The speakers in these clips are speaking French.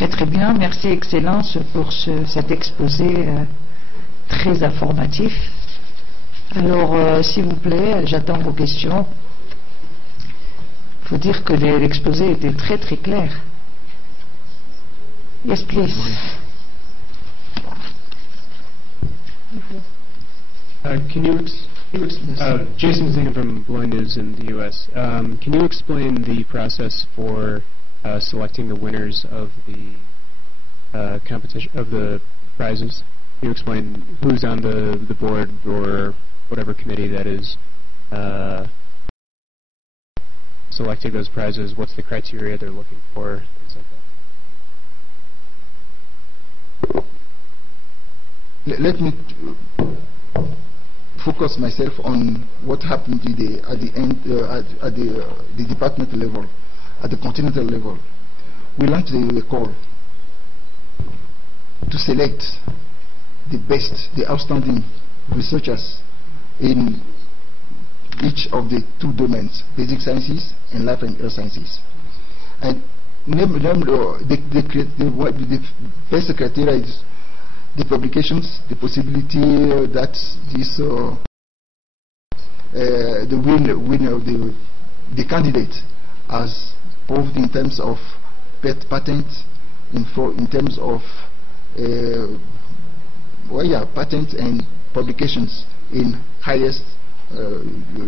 Très très bien, merci Excellence pour cet exposé très informatif. Alors s'il vous plaît, j'attends vos questions. Il faut dire que l'exposé était très très clair. Yes, please. Jason Zingham from Blind News in the U.S. Can you explain the process for selecting the winners of the competition, of the prizes? Can you explain who's on the board or whatever committee that is selecting those prizes? What's the criteria they're looking for? Things like that. Let me focus myself on what happened at the end at the department level, at the continental level. We launched a call to select the best, the outstanding researchers in each of the two domains, basic sciences and life and earth sciences. And the best criteria is the publications, the possibility that this the candidate has proved in terms of patent, in terms of patent and publications in highest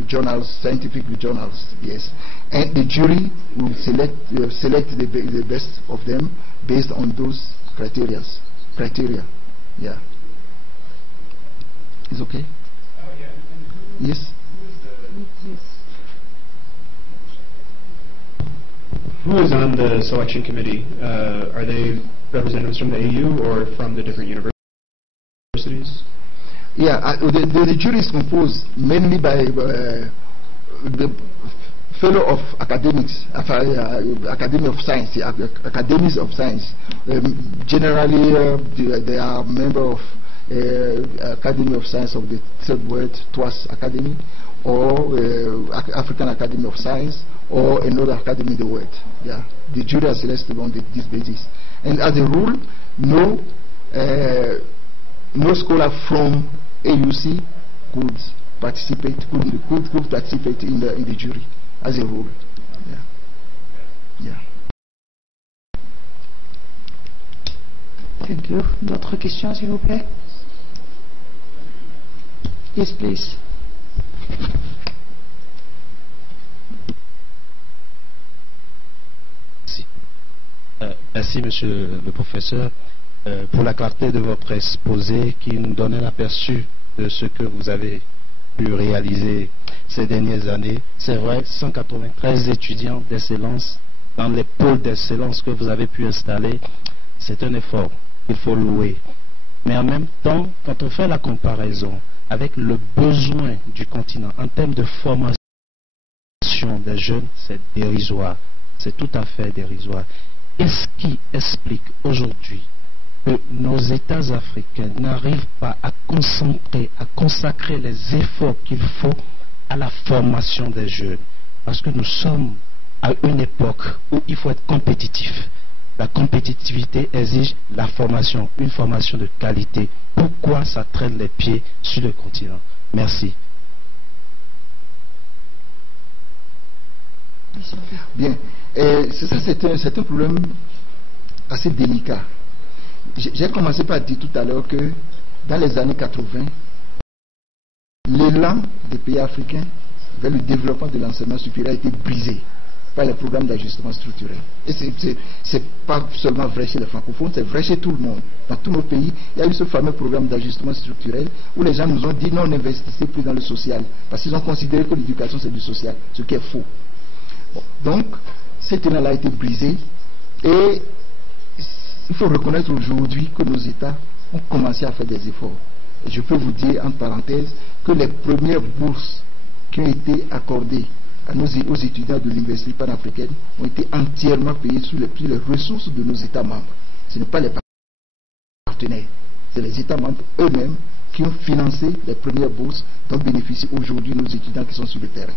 journals, scientific journals, yes. And the jury will select the best of them based on those criteria. Yeah. Is okay? Yes. Who is on the selection committee? Are they representatives from the AU or from the different universities? Yeah, the jury is composed mainly by the fellow of academics, Academy of Science, academies of science. Generally, they are member of Academy of Science of the Third World, TWAS Academy, or African Academy of Science, or another academy in the world. Yeah, the jury is selected on this basis. And as a rule, no scholar from AUC could participate in the jury as a rule. Yeah. Thank you. D'autres questions, s'il vous plaît? Yes, please. Merci, monsieur le professeur, pour la clarté de votre exposé qui nous donne un aperçu de ce que vous avez pu réaliser ces dernières années. C'est vrai, 193 étudiants d'excellence dans les pôles d'excellence que vous avez pu installer, c'est un effort qu'il faut louer. Mais en même temps, quand on fait la comparaison avec le besoin du continent en termes de formation des jeunes, c'est dérisoire. C'est tout à fait dérisoire. Qu'est-ce qui explique aujourd'hui que nos États africains n'arrivent pas à consacrer les efforts qu'il faut à la formation des jeunes? Parce que nous sommes à une époque où il faut être compétitif. La compétitivité exige la formation, une formation de qualité. Pourquoi ça traîne les pieds sur le continent? Merci. Bien. C'est un problème assez délicat. J'ai commencé par dire tout à l'heure que dans les années 80, l'élan des pays africains vers le développement de l'enseignement supérieur a été brisé par les programmes d'ajustement structurel. Et c'est pas seulement vrai chez les francophones, c'est vrai chez tout le monde. Dans tous nos pays, il y a eu ce fameux programme d'ajustement structurel où les gens nous ont dit non, n'investissez plus dans le social, parce qu'ils ont considéré que l'éducation c'est du social, ce qui est faux. Bon, donc, cet élan a été brisé et il faut reconnaître aujourd'hui que nos États ont commencé à faire des efforts. Et je peux vous dire en parenthèse que les premières bourses qui ont été accordées aux étudiants de l'université panafricaine ont été entièrement payées sur les ressources de nos États membres. Ce n'est pas les partenaires, c'est les États membres eux-mêmes qui ont financé les premières bourses dont bénéficient aujourd'hui nos étudiants qui sont sur le terrain.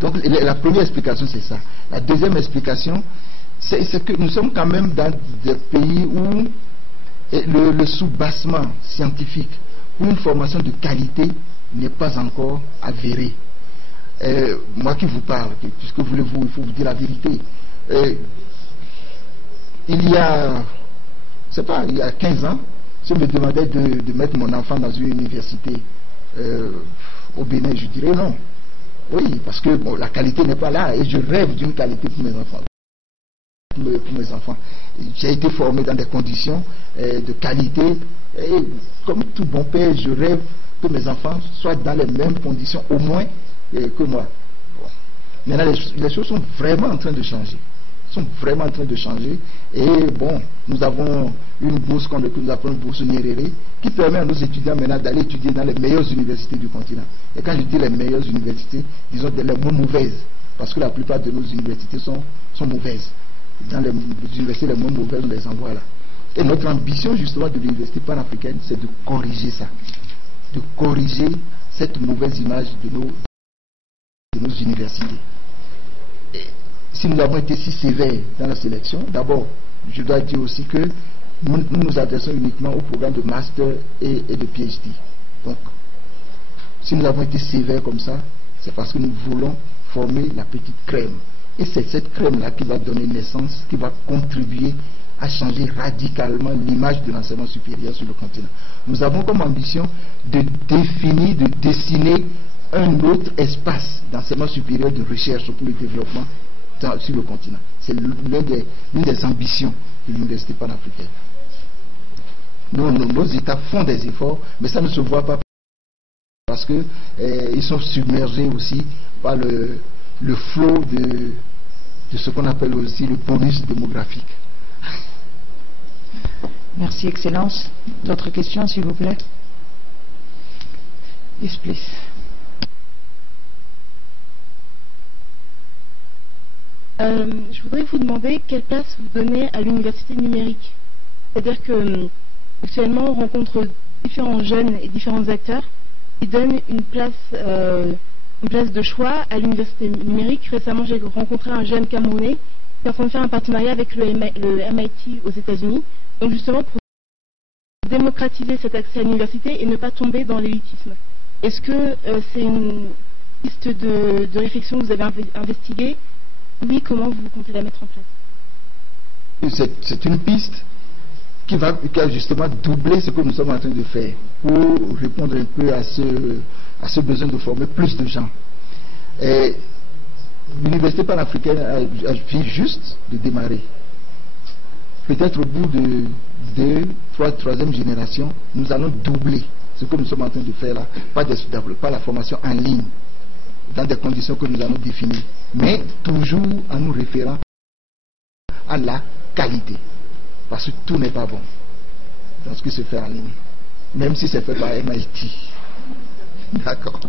Donc la première explication c'est ça. La deuxième explication c'est que nous sommes quand même dans des pays où le soubassement scientifique ou une formation de qualité n'est pas encore avéré. Moi qui vous parle, puisque voulez-vous, il faut vous dire la vérité. Il y a 15 ans, si on me demandait de mettre mon enfant dans une université au Bénin, je dirais non. Oui, parce que bon, la qualité n'est pas là et je rêve d'une qualité pour mes enfants. J'ai été formé dans des conditions de qualité et comme tout bon père, je rêve que mes enfants soient dans les mêmes conditions au moins que moi. Bon. Maintenant, les choses sont vraiment en train de changer. Et bon, nous avons une bourse qu'on appelle une bourse Nyerere qui permet à nos étudiants maintenant d'aller étudier dans les meilleures universités du continent. Et quand je dis les meilleures universités, disons les moins mauvaises, parce que la plupart de nos universités sont mauvaises. Dans les universités les moins mauvaises, on les envoie là. Et notre ambition justement de l'université panafricaine, c'est de corriger ça, de corriger cette mauvaise image de nos universités. Et si nous avons été si sévères dans la sélection, d'abord, je dois dire aussi que nous nous adressons uniquement au programme de master et de PhD. Donc, si nous avons été sévères comme ça, c'est parce que nous voulons former la petite crème. Et c'est cette crème-là qui va donner naissance, qui va contribuer à changer radicalement l'image de l'enseignement supérieur sur le continent. Nous avons comme ambition de définir, de dessiner un autre espace d'enseignement supérieur de recherche pour le développement sur le continent. C'est l'une des ambitions de l'université panafricaine. Nos États font des efforts, mais ça ne se voit pas parce que ils sont submergés aussi par le flot de ce qu'on appelle aussi le bonus démographique. Merci, Excellence. D'autres questions, s'il vous plaît? Yes, please. Je voudrais vous demander quelle place vous donnez à l'université numérique. C'est-à-dire que actuellement on rencontre différents jeunes et différents acteurs qui donnent une place de choix à l'université numérique. Récemment, j'ai rencontré un jeune Camerounais qui est en train de faire un partenariat avec le MIT aux États-Unis, donc justement pour démocratiser cet accès à l'université et ne pas tomber dans l'élitisme. Est-ce que c'est une piste de réflexion que vous avez investiguée? Oui, comment vous comptez la mettre en place? C'est une piste qui va justement doubler ce que nous sommes en train de faire pour répondre un peu à ce besoin de former plus de gens. L'université panafricaine vient juste de démarrer. Peut-être au bout de 2, 3, 3e génération, nous allons doubler ce que nous sommes en train de faire là, pas la formation en ligne, dans des conditions que nous allons définir, mais toujours en nous référant à la qualité, parce que tout n'est pas bon dans ce qui se fait en ligne, même si c'est fait par MIT. D'accord.